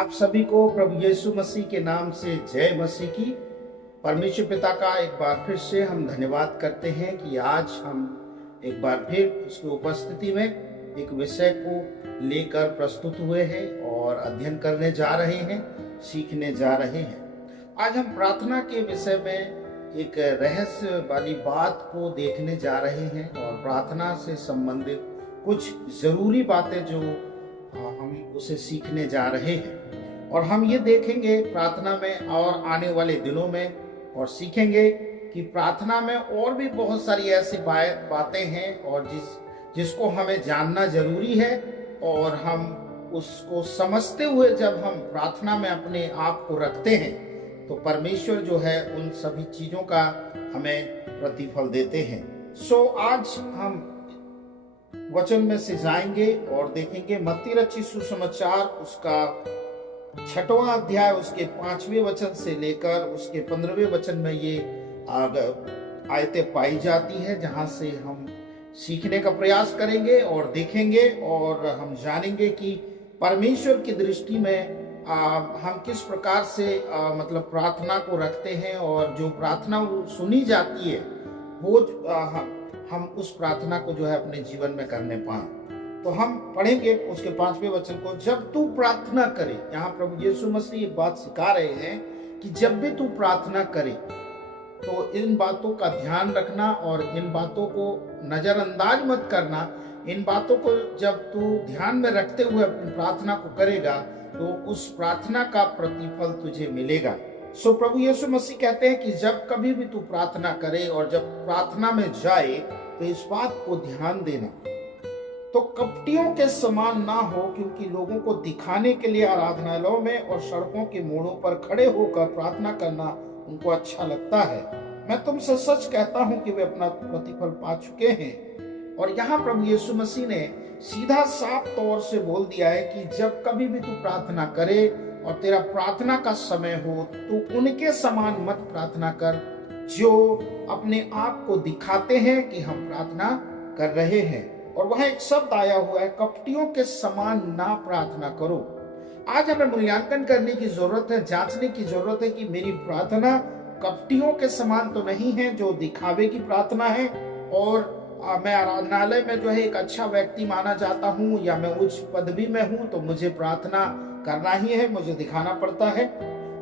आप सभी को प्रभु यीशु मसीह के नाम से जय मसीह की। परमेश्वर पिता का एक बार फिर से हम धन्यवाद करते हैं कि आज हम एक बार फिर उसकी उपस्थिति में एक विषय को लेकर प्रस्तुत हुए हैं और अध्ययन करने जा रहे हैं, सीखने जा रहे हैं। आज हम प्रार्थना के विषय में एक रहस्य वाली बात को देखने जा रहे हैं और प्रार्थना से संबंधित कुछ जरूरी बातें जो हम उसे सीखने जा रहे हैं और हम ये देखेंगे प्रार्थना में और आने वाले दिनों में और सीखेंगे कि प्रार्थना में और भी बहुत सारी ऐसी बातें हैं और जिसको हमें जानना जरूरी है और हम उसको समझते हुए जब हम प्रार्थना में अपने आप को रखते हैं तो परमेश्वर जो है उन सभी चीजों का हमें प्रतिफल देते हैं। आज हम वचन में से जाएंगे और देखेंगे मत्ती रचित सुसमाचार उसका 6वां अध्याय उसके 5वें वचन से लेकर उसके 15वें वचन में ये आयतें पाई जाती है, जहां से हम सीखने का प्रयास करेंगे और देखेंगे और हम जानेंगे कि परमेश्वर की दृष्टि में हम किस प्रकार से मतलब प्रार्थना को रखते हैं और जो प्रार्थना सुनी जाती है वो हम उस प्रार्थना को जो है अपने जीवन में करने पाए। तो हम पढ़ेंगे उसके 5वें वचन को। जब तू प्रार्थना करे, यहाँ प्रभु यीशु मसीह एक बात सिखा रहे हैं कि जब भी तू प्रार्थना करे तो इन बातों का ध्यान रखना और इन बातों को नजरअंदाज मत करना। इन बातों को जब तू ध्यान में रखते हुए अपनी प्रार्थना को करेगा तो उस प्रार्थना का प्रतिफल तुझे मिलेगा। प्रभु यीशु मसीह कहते हैं कि जब कभी भी तू प्रार्थना करे और जब प्रार्थना में जाए तो इस बात को ध्यान देना तो कपटियों के समान ना हो, क्योंकि लोगों को दिखाने के लिए आराधनालयों में और सड़कों के मोड़ों पर खड़े होकर प्रार्थना करना उनको अच्छा लगता है। मैं तुमसे सच कहता हूं कि वे अपना प्रतिफल पा चुके हैं। और यहाँ प्रभु यीशु मसीह ने सीधा साफ तौर से बोल दिया है कि जब कभी भी तू प्रार्थना करे और तेरा प्रार्थना का समय हो तो उनके समान मत प्रार्थना कर जो अपने आप को दिखाते हैं कि हम प्रार्थना कर रहे हैं। और वहां एक शब्द आया हुआ है, कपटियों के समान ना प्रार्थना करो। आज हमें मूल्यांकन करने की जरूरत है, जांचने की जरूरत है कि मेरी प्रार्थना कपटियों के समान तो नहीं है जो दिखावे की प्रार्थना है और मैं आराधनालय में जो है एक अच्छा व्यक्ति माना जाता हूँ या मैं उच्च पदवी में हूँ तो मुझे प्रार्थना करना ही है, मुझे दिखाना पड़ता है।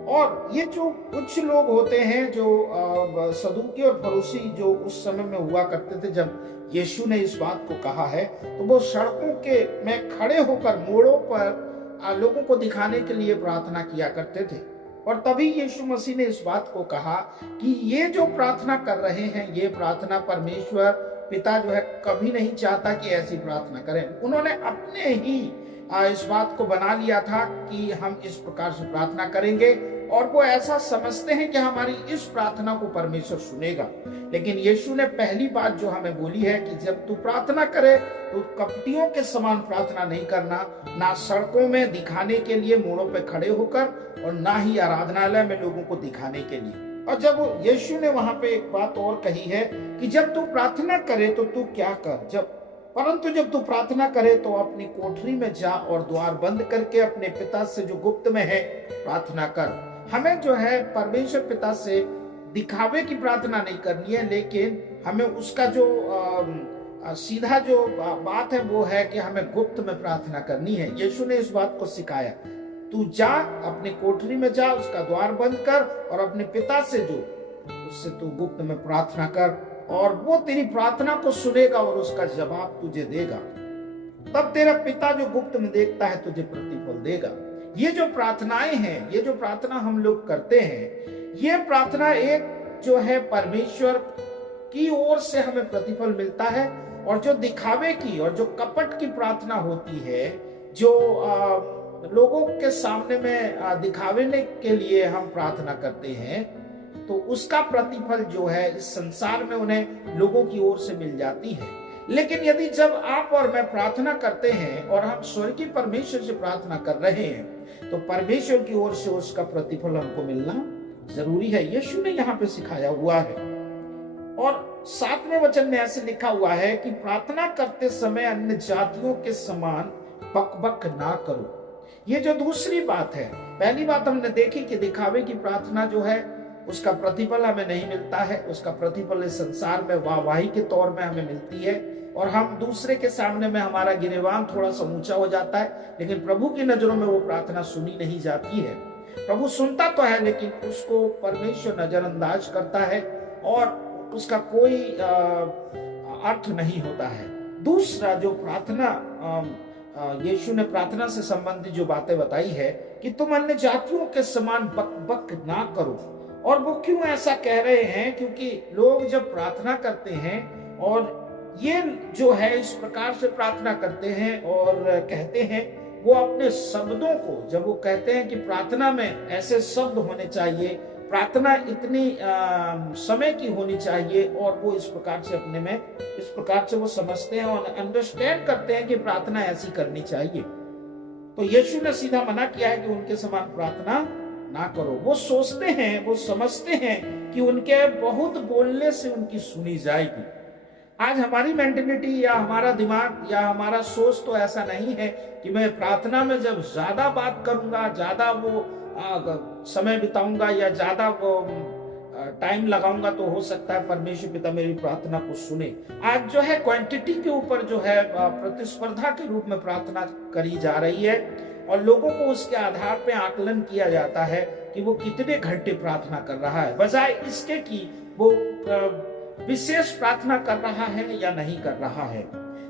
और ये जो कुछ लोग होते हैं जो सदूकी और फरीसी जो उस समय में हुआ करते थे जब यीशु ने इस बात को कहा है, तो वो सड़कों के में खड़े होकर मोड़ों पर लोगों को दिखाने के लिए प्रार्थना किया करते थे। और तभी यीशु मसीह ने इस बात को कहा कि ये जो प्रार्थना कर रहे हैं ये प्रार्थना परमेश्वर पिता जो है कभी नहीं चाहता कि ऐसी प्रार्थना करें। उन्होंने अपने ही इस बात को बना लिया था कि हम इस प्रकार से प्रार्थना करेंगे और वो ऐसा समझते हैं कि हमारी इस प्रार्थना को परमेश्वर सुनेगा। लेकिन यीशु ने पहली बात जो हमें बोली है कि जब तू प्रार्थना करे तो कपटियों के समान प्रार्थना नहीं करना, ना सड़कों में दिखाने के लिए मोड़ों पे खड़े होकर और ना ही आराधनालय में लोगों को दिखाने के लिए। और जब यीशु ने वहां पे एक बात और कही है कि जब तू प्रार्थना करे तो तू क्या कर, परंतु जब तू प्रार्थना करे तो अपनी कोठरी में जा और द्वार बंद करके अपने पिता से जो गुप्त में है प्रार्थना कर। हमें जो है परमेश्वर पिता से दिखावे की प्रार्थना नहीं करनी है, लेकिन हमें उसका जो सीधा जो बात है वो है कि हमें गुप्त में प्रार्थना करनी है। यीशु ने इस बात को सिखाया, तू जा अपनी कोठरी में जा, उसका द्वार बंद कर और अपने पिता से जो उससे तू गुप्त में प्रार्थना कर और वो तेरी प्रार्थना को सुनेगा और उसका जवाब तुझे देगा। तब तेरा पिता जो गुप्त में देखता है तुझे प्रतिफल देगा। ये जो प्रार्थनाएं हैं, ये जो प्रार्थना हम लोग करते हैं, ये प्रार्थना एक जो है परमेश्वर की ओर से हमें प्रतिफल मिलता है। और जो दिखावे की और जो कपट की प्रार्थना होती है, जो लोगों के सामने में दिखावे के लिए हम प्रार्थना करते हैं, तो उसका प्रतिफल जो है इस संसार में उन्हें लोगों की ओर से मिल जाती है। लेकिन यदि जब आप और मैं प्रार्थना करते हैं और हम स्वर्गीय परमेश्वर से प्रार्थना कर रहे हैं तो परमेश्वर की ओर से उसका प्रतिफल हमको मिलना जरूरी है। यीशु ने यहाँ पे सिखाया हुआ है। और 7वें वचन में ऐसे लिखा हुआ है कि प्रार्थना करते समय अन्य जातियों के समान बकबक ना करो। ये जो दूसरी बात है, पहली बात हमने देखी कि दिखावे की प्रार्थना जो है उसका प्रतिफल हमें नहीं मिलता है, उसका प्रतिफल इस संसार में वाहवाही के तौर में हमें मिलती है और हम दूसरे के सामने में हमारा गिरेबान थोड़ा सा ऊंचा हो जाता है, लेकिन प्रभु की नजरों में वो प्रार्थना सुनी नहीं जाती है। प्रभु सुनता तो है लेकिन उसको परमेश्वर नजरअंदाज करता है और उसका कोई अर्थ नहीं होता है। दूसरा जो प्रार्थना यीशु ने प्रार्थना से संबंधित जो बातें बताई है कि तुम अन्य जातियों के समान बक बक ना करो। और वो क्यों ऐसा कह रहे हैं? क्योंकि लोग जब प्रार्थना करते हैं और ये जो है इस प्रकार से प्रार्थना करते हैं और कहते हैं, वो अपने शब्दों को, जब वो कहते हैं कि प्रार्थना में ऐसे शब्द होने चाहिए, प्रार्थना इतनी समय की होनी चाहिए, और वो इस प्रकार से अपने में इस प्रकार से वो समझते हैं और अंडरस्टैंड करते हैं कि प्रार्थना ऐसी करनी चाहिए। तो यीशु ने सीधा मना किया है कि उनके समान प्रार्थना ना करो। वो सोचते हैं, वो समझते हैं कि उनके बहुत बोलने से उनकी सुनी जाएगी। आज हमारी मेंटेलिटी या हमारा दिमाग या हमारा सोच तो ऐसा नहीं है कि मैं प्रार्थना में जब ज्यादा बात करूंगा, ज्यादा वो समय बिताऊंगा या ज्यादा वो टाइम लगाऊंगा तो हो सकता है परमेश्वर पिता मेरी प्रार्थना को सुने। आज जो है क्वांटिटी के ऊपर जो है प्रतिस्पर्धा के रूप में प्रार्थना करी जा रही है और लोगों को उसके आधार पे आकलन किया जाता है कि वो कितने घंटे प्रार्थना कर रहा है, बजाय इसके कि वो विशेष प्रार्थना कर रहा है या नहीं कर रहा है।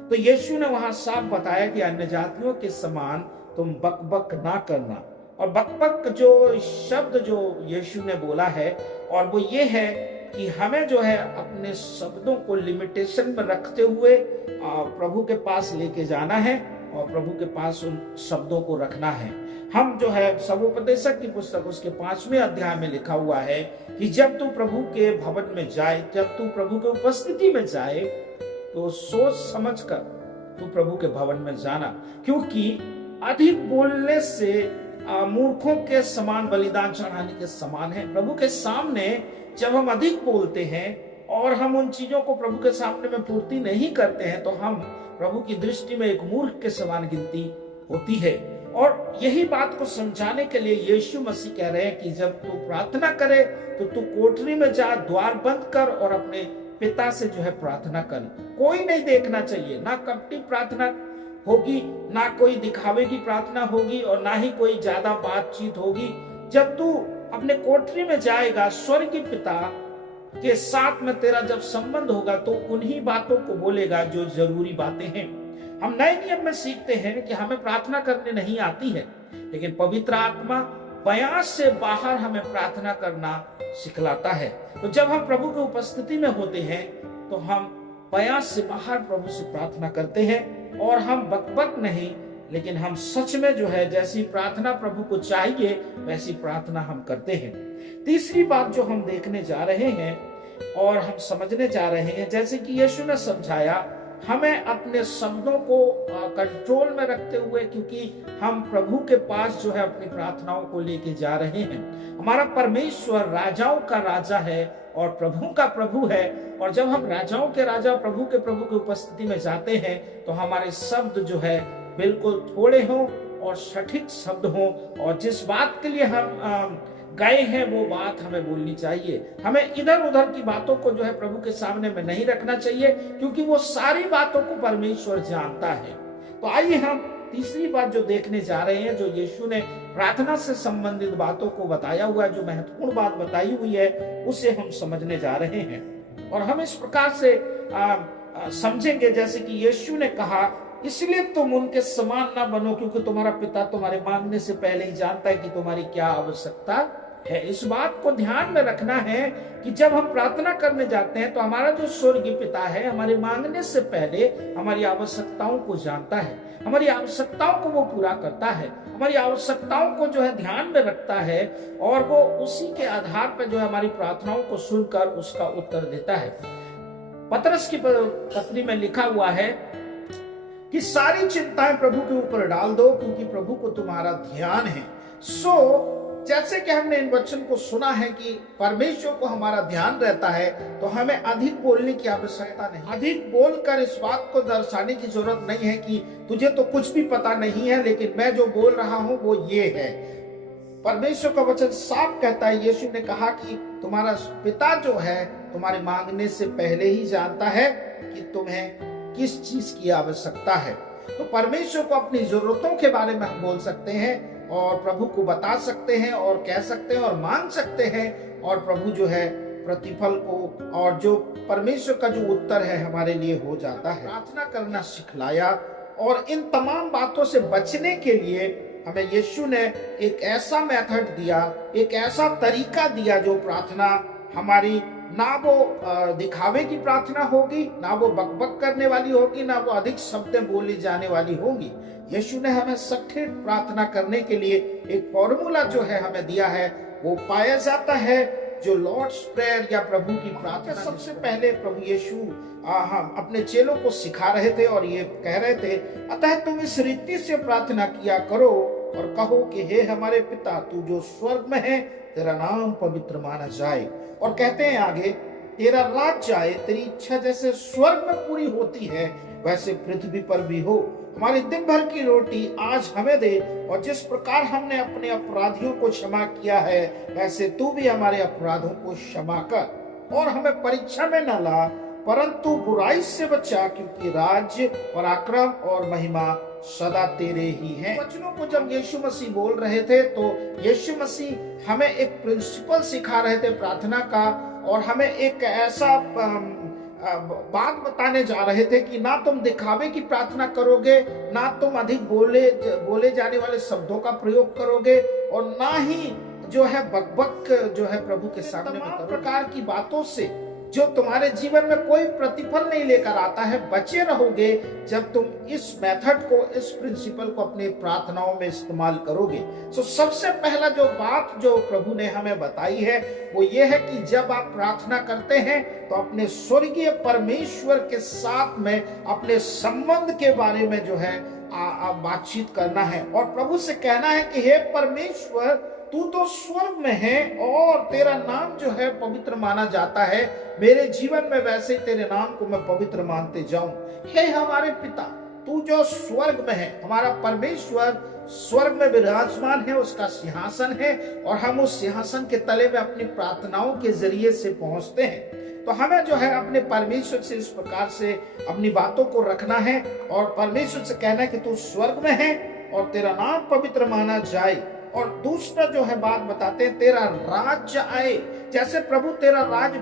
तो यीशु ने वहां साफ बताया कि अन्य जातियों के समान तुम बक बक ना करना। और बक बक जो शब्द जो यीशु ने बोला है, और वो ये है कि हमें जो है अपने शब्दों को लिमिटेशन में रखते हुए प्रभु के पास लेके जाना है और प्रभु के पास उन शब्दों को रखना है। हम जो है सवोपदेशक की पुस्तक उसके 5वें अध्याय में लिखा हुआ है कि जब तू प्रभु के भवन में जाए, जब तू प्रभु के उपस्थिति में जाए, तो सोच समझ कर तू प्रभु के भवन में जाना, क्योंकि अधिक बोलने से मूर्खों के समान बलिदान चढ़ाने के समान है। प्रभु के सामने जब हम अधिक बोलते हैं और हम उन चीजों को प्रभु के सामने में पूर्ति नहीं करते हैं, तो हम प्रभु की दृष्टि में एक मूर्ख के समान गिनती होती है। और यही बात को समझाने के लिए यीशु मसीह कह रहे हैं कि जब तू प्रार्थना करे तो तू कोठरी में जा, द्वार बंद कर और अपने पिता से जो है प्रार्थना कर। कोई नहीं देखना चाहिए, ना कपटी प्रार्थना होगी, ना कोई दिखावे की प्रार्थना होगी और ना ही कोई ज्यादा बातचीत होगी। जब तू अपने कोठरी में जाएगा, स्वर्गीय पिता के साथ में तेरा जब संबंध होगा, तो उन्हीं बातों को बोलेगा जो जरूरी बातें हैं। हम नए नियम में सीखते हैं कि हमें प्रार्थना करने नहीं आती है, लेकिन पवित्र आत्मा बयान से बाहर हमें प्रार्थना करना सिखलाता है। तो जब हम प्रभु की उपस्थिति में होते हैं तो हम बयान से बाहर प्रभु से प्रार्थना करते हैं और हम बकबक नहीं, लेकिन हम सच में जो है जैसी प्रार्थना प्रभु को चाहिए वैसी प्रार्थना हम करते हैं। तीसरी बात जो हम देखने जा रहे हैं और हम समझने जा रहे हैं, जैसे कि यीशु ने समझाया, हमें अपने शब्दों को कंट्रोल में रखते हुए, क्योंकि हम प्रभु के पास जो है अपनी प्रार्थनाओं को लेके जा रहे हैं। हमारा परमेश्वर राजाओं का राजा है और प्रभु का प्रभु है, और जब हम राजाओं के राजा प्रभु के उपस्थिति में जाते हैं तो हमारे शब्द जो है बिल्कुल थोड़े हों और सटीक शब्द हों, और जिस बात के लिए हम गए हैं वो बात हमें बोलनी चाहिए। हमें इधर उधर की बातों को जो है प्रभु के सामने में नहीं रखना चाहिए, क्योंकि वो सारी बातों को परमेश्वर जानता है। तो आइए हम तीसरी बात जो देखने जा रहे हैं, जो यीशु ने प्रार्थना से संबंधित बातों को बताया हुआ है, जो महत्वपूर्ण बात बताई हुई है, उसे हम समझने जा रहे हैं। और हम इस प्रकार से समझेंगे, जैसे कि यीशु ने कहा, इसलिए तुम उनके समान ना बनो, क्योंकि तुम्हारा पिता तुम्हारे मांगने से पहले ही जानता है कि तुम्हारी क्या आवश्यकता है। इस बात को ध्यान में रखना है कि जब हम प्रार्थना करने जाते हैं तो हमारा जो स्वर्गीय पिता है हमारे मांगने से पहले हमारी आवश्यकताओं को जानता है, हमारी आवश्यकताओं को वो पूरा करता है, हमारी आवश्यकताओं को जो है ध्यान में रखता है, और वो उसी के आधार पर जो है हमारी प्रार्थनाओं को सुनकर उसका उत्तर देता है। पतरस की पत्री में लिखा हुआ है कि सारी चिंताएं प्रभु के ऊपर डाल दो, क्योंकि प्रभु को तुम्हारा ध्यान है। सो जैसे कि हमने इन वचन को सुना है कि परमेश्वर को हमारा ध्यान रहता है, तो हमें अधिक बोलने की आवश्यकता नहीं। अधिक बोलकर इस बात को दर्शाने की जरूरत नहीं है कि तुझे तो कुछ भी पता नहीं है, लेकिन मैं जो बोल रहा हूं वो ये है। परमेश्वर का वचन साफ कहता है, यीशु ने कहा कि तुम्हारा पिता जो है तुम्हारे मांगने से पहले ही जानता है कि तुम्हें किस चीज की आवश्यकता है। तो परमेश्वर को अपनी जरूरतों के बारे में हम बोल सकते हैं और प्रभु को बता सकते हैं और कह सकते हैं और मांग सकते हैं, और प्रभु जो है प्रतिफल को और जो परमेश्वर का जो उत्तर है हमारे लिए हो जाता है। प्रार्थना करना सिखलाया, और इन तमाम बातों से बचने के लिए हमें यीशु ने एक ऐसा मेथड दिया, एक ऐसा तरीका दिया जो प्रार्थना हमारी ना वो दिखावे की प्रार्थना होगी, ना वो बकबक करने वाली होगी, ना वो अधिक शब्दें बोली जाने वाली होगी। यीशु ने हमें सटीक प्रार्थना करने के लिए एक फॉर्मूला जो है हमें दिया है, वो पाया जाता है जो लॉर्ड्स प्रेयर या प्रभु की प्रार्थना। सबसे पहले प्रभु यीशु हम अपने चेलों को सिखा रहे थे और ये कह रहे थे, अतः तुम इस रीति से प्रार्थना किया करो और कहो कि हे हमारे पिता, तू जो स्वर्ग में है, तेरा नाम पवित्र माना जाए। और कहते हैं आगे, तेरा राज्य आए, तेरी इच्छा जैसे स्वर्ग में पूरी होती है वैसे पृथ्वी पर भी हो। हमारी दिन भर की रोटी आज हमें दे, और जिस प्रकार हमने अपने अपराधियों को क्षमा किया है वैसे तू भी हमारे अपराधों को क्षमा कर, और हमें परीक्षा में न ला परंतु बुराई से बचा, क्योंकि राज्य, पराक्रम और महिमा सदा तेरे ही हैं। वचनों को जब यीशु मसीह बोल रहे थे तो यीशु मसीह हमें एक प्रिंसिपल सिखा रहे थे प्रार्थना का, और हमें एक ऐसा बात बताने जा रहे थे कि ना तुम दिखावे की प्रार्थना करोगे, ना तुम अधिक बोले जाने वाले शब्दों का प्रयोग करोगे, और ना ही जो है बकबक जो है प्रभु के सामने तमाम प्रकार की बातों से जो तुम्हारे जीवन में कोई प्रतिफल नहीं लेकर आता है, बचे रहोगे जब तुम इस मेथड को, इस प्रिंसिपल को अपने प्रार्थनाओं में इस्तेमाल करोगे। सो सबसे पहला जो बात जो प्रभु ने हमें बताई है वो ये है कि जब आप प्रार्थना करते हैं तो अपने स्वर्गीय परमेश्वर के साथ में अपने संबंध के बारे में जो है बातचीत करना है, और प्रभु से कहना है कि हे परमेश्वर, तू तो स्वर्ग में है और तेरा नाम जो है पवित्र माना जाता है, मेरे जीवन में वैसे ही तेरे नाम को मैं पवित्र मानते जाऊं। हे हमारे पिता, तू जो स्वर्ग में है, हमारा परमेश्वर स्वर्ग में विराजमान है, उसका सिंहासन है, और हम उस सिंहासन के तले में अपनी प्रार्थनाओं के जरिए से पहुंचते हैं। तो हमें जो है अपने परमेश्वर से इस प्रकार से अपनी बातों को रखना है, और परमेश्वर से कहना है कि तू स्वर्ग में है और तेरा नाम पवित्र माना जाए। और दूसरा जो है बात बताते हैं, तेरा राज्य आए। जैसे प्रभु तेरा राज्य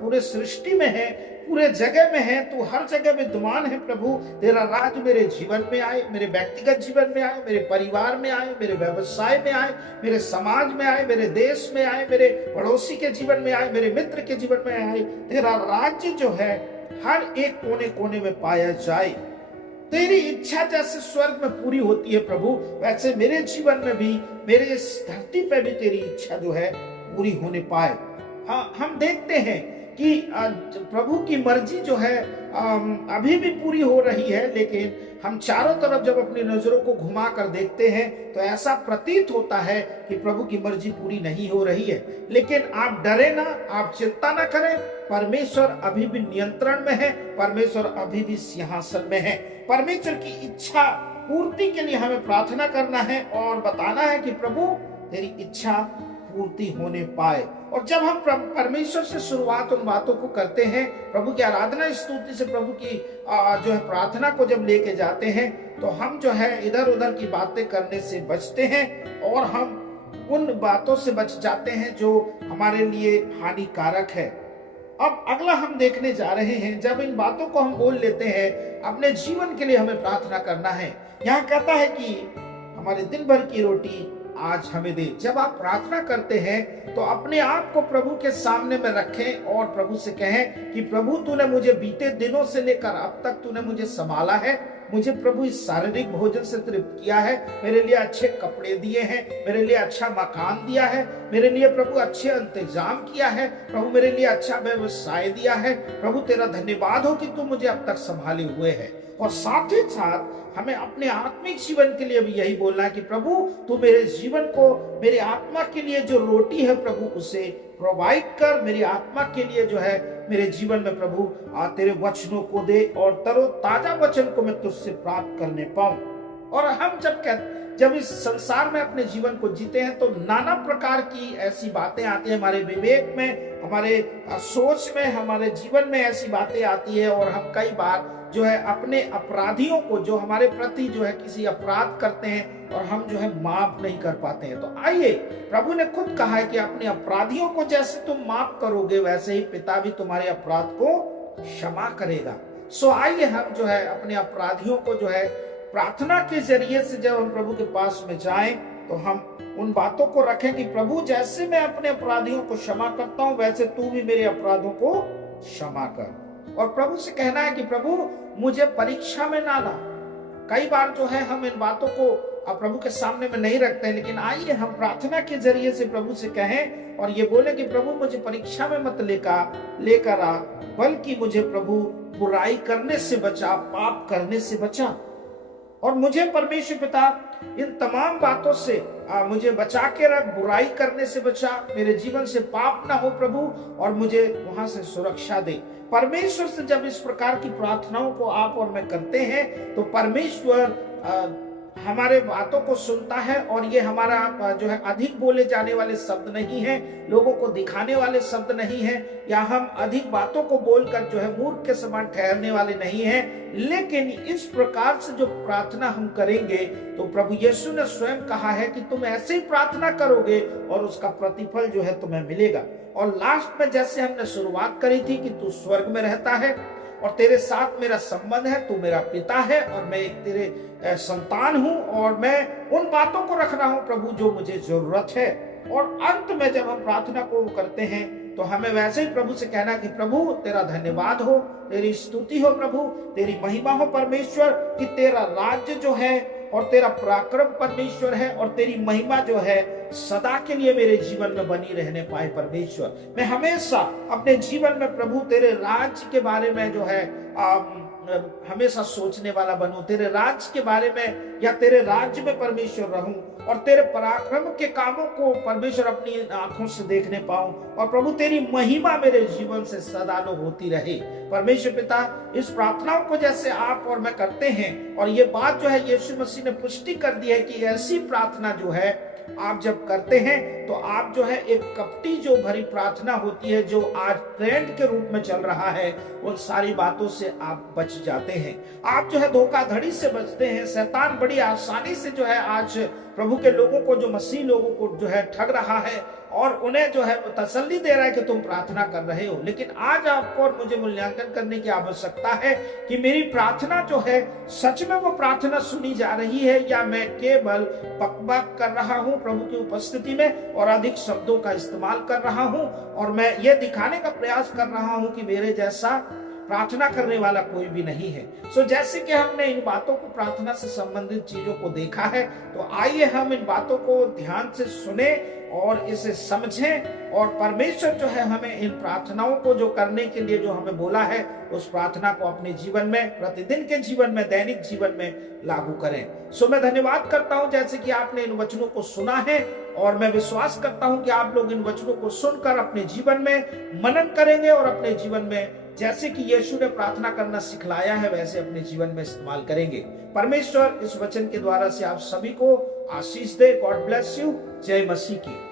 पूरे सृष्टि में है, पूरे जगह में है, तू हर जगह विद्यमान है। प्रभु तेरा राज्य मेरे जीवन में आए, मेरे व्यक्तिगत जीवन में आए, मेरे परिवार में आए, मेरे व्यवसाय में आए, मेरे समाज में आए, मेरे देश में आए, मेरे पड़ोसी के जीवन में आए, मेरे मित्र के जीवन में आए। तेरा राज्य जो है हर एक कोने कोने में पाया जाए। तेरी इच्छा जैसे स्वर्ग में पूरी होती है प्रभु, वैसे मेरे जीवन में भी, मेरे इस धरती पे भी तेरी इच्छा जो है पूरी होने पाए। हाँ, हम देखते हैं कि प्रभु की मर्जी जो है अभी भी पूरी हो रही है, लेकिन हम चारों तरफ जब अपनी नजरों को घुमा कर देखते हैं तो ऐसा प्रतीत होता है कि प्रभु की मर्जी पूरी नहीं हो रही है। लेकिन आप डरे ना, आप चिंता ना करें, परमेश्वर अभी भी नियंत्रण में है, परमेश्वर अभी भी सिंहासन में है। परमेश्वर की इच्छा पूर्ति के लिए हमें प्रार्थना करना है और बताना है कि प्रभु तेरी इच्छा पूर्ति होने पाए। और जब हम परमेश्वर से शुरुआत उन बातों को करते हैं, प्रभु की आराधना स्तुति से प्रभु की जो है प्रार्थना को जब लेके जाते हैं, तो हम जो है इधर उधर की बातें करने से बचते हैं, और हम उन बातों से बच जाते हैं जो हमारे लिए हानिकारक है। अब अगला हम देखने जा रहे हैं, जब इन बातों को हम बोल लेते हैं, अपने जीवन के लिए हमें प्रार्थना करना है। यहाँ कहता है कि हमारे दिन भर की रोटी आज हमें दे। जब आप प्रार्थना करते हैं तो अपने आप को प्रभु के सामने में रखें और प्रभु से कहें कि प्रभु तूने मुझे बीते दिनों से लेकर अब तक तूने मुझे संभाला है, मुझे प्रभु इस शारीरिक भोजन से तृप्त किया है, मेरे लिए अच्छे कपड़े दिए हैं, मेरे लिए अच्छा मकान दिया है, मेरे लिए प्रभु अच्छे इंतजाम किया है, प्रभु मेरे लिए अच्छा व्यवसाय दिया है। प्रभु तेरा धन्यवाद हो कि तू मुझे अब तक संभाले हुए है। और साथ ही साथ हमें अपने आत्मिक जीवन के लिए भी यही बोलना है कि प्रभु तू मेरे जीवन को, मेरे आत्मा के लिए जो रोटी है प्रभु उसे प्रोवाइड कर, मेरी आत्मा के लिए जो है मेरे जीवन में प्रभु तेरे वचनों को दे और तरोताजा वचन को मैं तुझसे प्राप्त करने पाऊं। और हम जब इस संसार में अपने जीवन को जीते हैं तो नाना प्रकार की ऐसी बातें आती है हमारे विवेक में, हमारे सोच में, हमारे जीवन में ऐसी बातें आती है और हम कई बार जो है अपने अपराधियों को, जो हमारे प्रति जो है किसी अपराध करते हैं और हम जो है माफ नहीं कर पाते हैं। तो आइए, प्रभु ने खुद कहा है कि अपने अपराधियों को जैसे तुम माफ करोगे वैसे ही पिता भी तुम्हारे अपराध को क्षमा करेगा। सो आइए हम जो है अपने अपराधियों को जो है प्रार्थना के जरिए से जब हम प्रभु के पास में जाएं तो हम उन बातों को रखें कि प्रभु जैसे मैं अपने अपराधियों को क्षमा करता हूं वैसे तू भी मेरे अपराधों को क्षमा कर। और प्रभु से कहना है कि प्रभु मुझे परीक्षा में ना ला। कई बार जो है हम इन बातों को प्रभु के सामने में नहीं रखते हैं, लेकिन आइए हम प्रार्थना के जरिए से प्रभु से कहें और ये बोले कि प्रभु मुझे परीक्षा में मत लेकर आ, बल्कि मुझे प्रभु बुराई करने से बचा, पाप करने से बचा। और मुझे परमेश्वर पिता इन तमाम बातों से मुझे बचा के रख, बुराई करने से बचा, मेरे जीवन से पाप ना हो प्रभु, और मुझे वहां से सुरक्षा दे। परमेश्वर से जब इस प्रकार की प्रार्थनाओं को आप और मैं करते हैं तो परमेश्वर हमारे बातों को सुनता है और ये हमारा जो है अधिक बोले जाने वाले शब्द नहीं है, लोगों को दिखाने वाले शब्द नहीं है, या हम अधिक बातों को बोलकर जो है मूर्ख के समान ठहरने वाले नहीं हैं। लेकिन इस प्रकार से जो प्रार्थना हम करेंगे तो प्रभु यीशु ने स्वयं कहा है कि तुम ऐसे ही प्रार्थना करोगे और उसका प्रतिफल जो है तुम्हें मिलेगा। और लास्ट में जैसे हमने शुरुआत करी थी कि तू स्वर्ग में रहता है और तेरे साथ मेरा संबंध है, तू मेरा पिता है और मैं एक तेरे संतान हूं, और मैं उन बातों को रख रहा हूं प्रभु जो मुझे जरूरत है। और अंत में जब हम प्रार्थना को करते हैं तो हमें वैसे ही प्रभु से कहना कि प्रभु तेरा धन्यवाद हो, तेरी स्तुति हो प्रभु, तेरी महिमा हो परमेश्वर, कि तेरा राज्य जो है और तेरा पराक्रम परमेश्वर है और तेरी महिमा जो है सदा के लिए मेरे जीवन में बनी रहने पाए परमेश्वर। मैं हमेशा अपने जीवन में प्रभु तेरे राज्य के बारे में जो है हमेशा सोचने वाला बनूं, तेरे राज्य के बारे में या तेरे राज्य में परमेश्वर रहूं और तेरे पराक्रम के कामों को परमेश्वर अपनी आंखों से देखने पाऊं, और प्रभु तेरी महिमा मेरे जीवन से सदा होती रहे। परमेश्वर पिता, इस प्रार्थनाओं को जैसे आप और मैं करते हैं, और ये बात जो है यीशु मसीह ने पुष्टि कर दी है कि ऐसी प्रार्थना जो है आप जब करते हैं तो आप जो है एक कपटी जो भरी प्रार्थना होती है, जो आज ट्रेंड के रूप में चल रहा है, उन सारी बातों से आप बच जाते हैं। आप जो है धोखाधड़ी से बचते हैं। शैतान बड़ी आसानी से जो है आज प्रभु के लोगों को, जो मसीह लोगों को जो है ठग रहा है और उन्हें जो है तसल्ली दे रहा है कि तुम प्रार्थना कर रहे हो। लेकिन आज आपको और मुझे मूल्यांकन करने की आवश्यकता है कि मेरी प्रार्थना जो है सच में वो प्रार्थना सुनी जा रही है, या मैं केवल बकबक कर रहा हूं प्रभु की उपस्थिति में और अधिक शब्दों का इस्तेमाल कर रहा हूं, और मैं ये दिखाने का प्रयास कर रहा हूं कि मेरे जैसा प्रार्थना करने वाला कोई भी नहीं है। सो जैसे कि हमने इन बातों को, प्रार्थना से संबंधित चीजों को देखा है, तो आइए हम इन बातों को ध्यान से सुने और इसे समझें, और परमेश्वर जो है हमें इन प्रार्थनाओं को जो करने के लिए जो हमें बोला है उस प्रार्थना को अपने जीवन में, प्रतिदिन के जीवन में, दैनिक जीवन में लागू करें। सो मैं धन्यवाद करता हूं जैसे कि आपने इन वचनों को सुना है, और मैं विश्वास करता हूं कि आप लोग इन वचनों को सुनकर अपने जीवन में मनन करेंगे और अपने जीवन में जैसे कि यीशु ने प्रार्थना करना सिखलाया है वैसे अपने जीवन में इस्तेमाल करेंगे। परमेश्वर इस वचन के द्वारा से आप सभी को आशीष दे। God bless you. जय मसीह की।